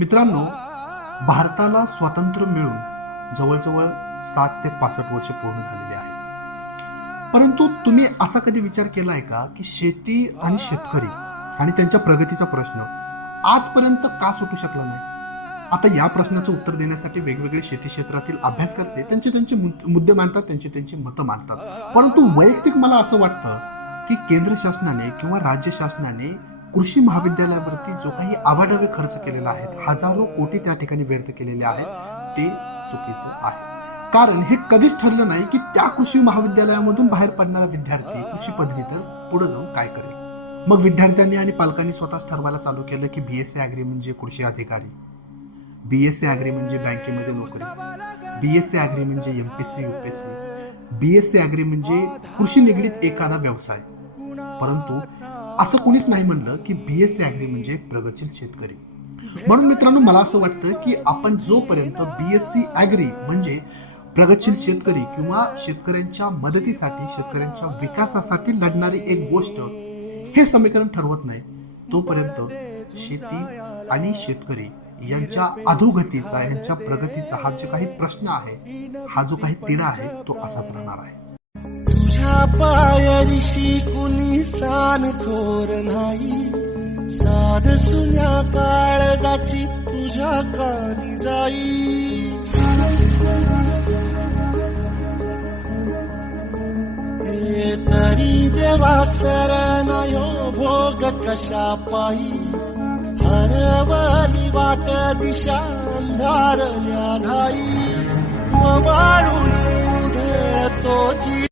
मित्रांनो भारताला स्वातंत्र्य मिळून जवळजवळ साठ ते पासष्ट वर्ष पूर्ण झालेली आहेत. परंतु तुम्ही असा कधी विचार केला आहे का की शेती आणि शेतकरी आणि त्यांच्या प्रगतीचा प्रश्न आजपर्यंत का सुटू शकला नाही? आता या प्रश्नाचं उत्तर देण्यासाठी वेगवेगळे शेती क्षेत्रातील अभ्यास करते त्यांचे त्यांचे मुद्दे मांडतात त्यांची त्यांची मतं मांडतात. परंतु वैयक्तिक मला असं वाटतं की केंद्र शासनाने किंवा राज्य शासनाने कृषी महाविद्यालयावरती जो काही आवाढावे खर्च केलेला आहे हजारो कोटी त्या ठिकाणी व्यर्थ केलेले आहेत ते चुकीचं आहे. कारण हे कधीच ठरलं नाही की त्या कृषी महाविद्यालयामधून बाहेर पडणारा विद्यार्थी कृषी पदवीधर पुढे जाऊन काय करेल? मग विद्यार्थ्यांनी आणि पालकांनी स्वतःच ठरवायला चालू केलं की बी एस सी ॲग्री म्हणजे कृषी अधिकारी. बी एस सी ॲग्री म्हणजे बँकेमध्ये नोकरी. बी एस सी ॲग्री म्हणजे M P C U P C BSc agri म्हणजे कृषी निगडीत एखादा व्यवसाय. परंतु असं कुणीच नाही म्हणलं की बीएससी ॲग्री म्हणजे प्रगतशील शेतकरी. म्हणून मित्रांनो मला असं वाटतं की आपण जोपर्यंत बीएससी ॲग्री म्हणजे प्रगतशील शेतकरी किंवा शेतकऱ्यांच्या मदतीसाठी शेतकऱ्यांच्या विकासासाठी लढणारी एक गोष्ट हे समीकरण ठरवत नाही तोपर्यंत शेती आणि शेतकरी यांच्या अधोगतीचा यांच्या प्रगतीचा हा जो काही प्रश्न आहे हा जो काही तिढा आहे तो असाच राहणार आहे. तुझ्या थोर नाही. साध सुन्या काळजाची तुझ्या कानी जाई. तरी देवा सरनायो भोग कशा पायी. हरवली वाट दिशा अंधारल्या नाही वाळून उधळतो जी